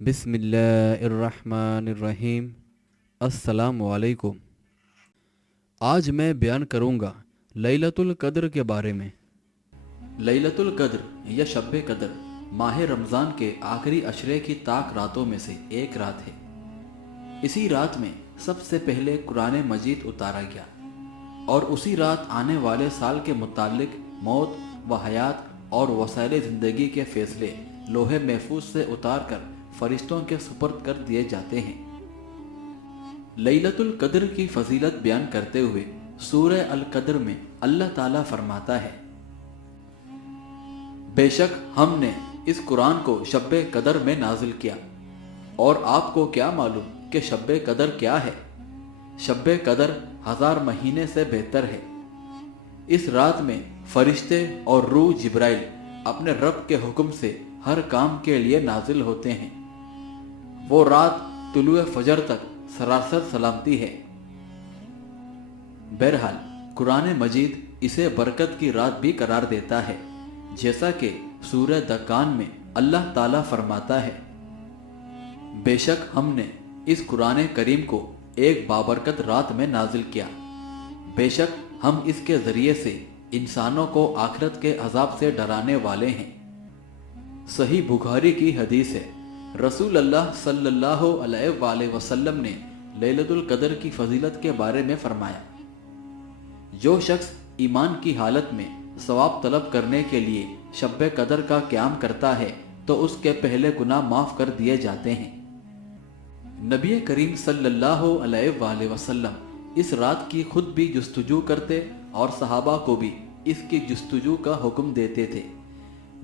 بسم اللہ الرحمن الرحیم۔ السلام علیکم۔ آج میں بیان کروں گا لیلۃ القدر کے بارے میں۔ لیلۃ القدر یا شب قدر ماہ رمضان کے آخری عشرے کی طاق راتوں میں سے ایک رات ہے۔ اسی رات میں سب سے پہلے قرآن مجید اتارا گیا اور اسی رات آنے والے سال کے متعلق موت و حیات اور وسائل زندگی کے فیصلے لوح محفوظ سے اتار کر فرشتوں کے سپرد کر دیے جاتے ہیں۔ لیلۃ القدر کی فضیلت بیان کرتے ہوئے سورہ القدر میں اللہ تعالیٰ فرماتا ہے، بے شک ہم نے اس قرآن کو شب قدر میں نازل کیا، اور آپ کو کیا معلوم کہ شب قدر کیا ہے؟ شب قدر 1000 مہینے سے بہتر ہے۔ اس رات میں فرشتے اور روح جبرائیل اپنے رب کے حکم سے ہر کام کے لیے نازل ہوتے ہیں۔ وہ رات طلوع فجر تک سراسر سلامتی ہے۔ بہرحال قرآن مجید اسے برکت کی رات بھی قرار دیتا ہے، جیسا کہ سورہ دکان میں اللہ تعالیٰ فرماتا ہے، بے شک ہم نے اس قرآن کریم کو ایک بابرکت رات میں نازل کیا، بے شک ہم اس کے ذریعے سے انسانوں کو آخرت کے عذاب سے ڈرانے والے ہیں۔ صحیح بخاری کی حدیث ہے، رسول اللہ صلی اللہ علیہ وآلہ وسلم نے لیلۃ القدر کی فضیلت کے بارے میں فرمایا، جو شخص ایمان کی حالت میں ثواب طلب کرنے کے لیے شب قدر کا قیام کرتا ہے تو اس کے پہلے گناہ معاف کر دیے جاتے ہیں۔ نبی کریم صلی اللہ علیہ وآلہ وسلم اس رات کی خود بھی جستجو کرتے اور صحابہ کو بھی اس کی جستجو کا حکم دیتے تھے۔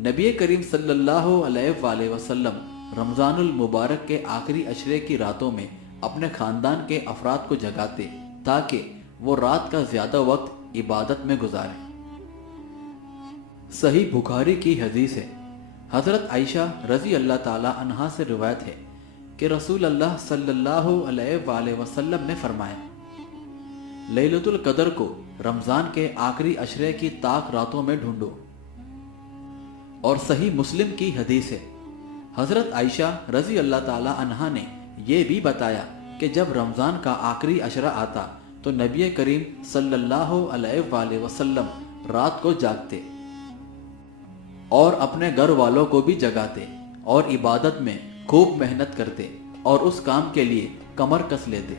نبی کریم صلی اللہ علیہ وآلہ وسلم رمضان المبارک کے آخری عشرے کی راتوں میں اپنے خاندان کے افراد کو جگاتے تاکہ وہ رات کا زیادہ وقت عبادت میں گزاریں۔ صحیح بخاری کی حدیث ہے، حضرت عائشہ رضی اللہ تعالی عنہا سے روایت ہے کہ رسول اللہ صلی اللہ علیہ وآلہ وسلم نے فرمایا، لیلۃ القدر کو رمضان کے آخری عشرے کی طاق راتوں میں ڈھونڈو۔ اور صحیح مسلم کی حدیث ہے، حضرت عائشہ رضی اللہ تعالی عنہا نے یہ بھی بتایا کہ جب رمضان کا آخری عشرہ آتا تو نبی کریم صلی اللہ علیہ وآلہ وسلم رات کو جاگتے اور اپنے گھر والوں کو بھی جگاتے اور عبادت میں خوب محنت کرتے اور اس کام کے لیے کمر کس لیتے۔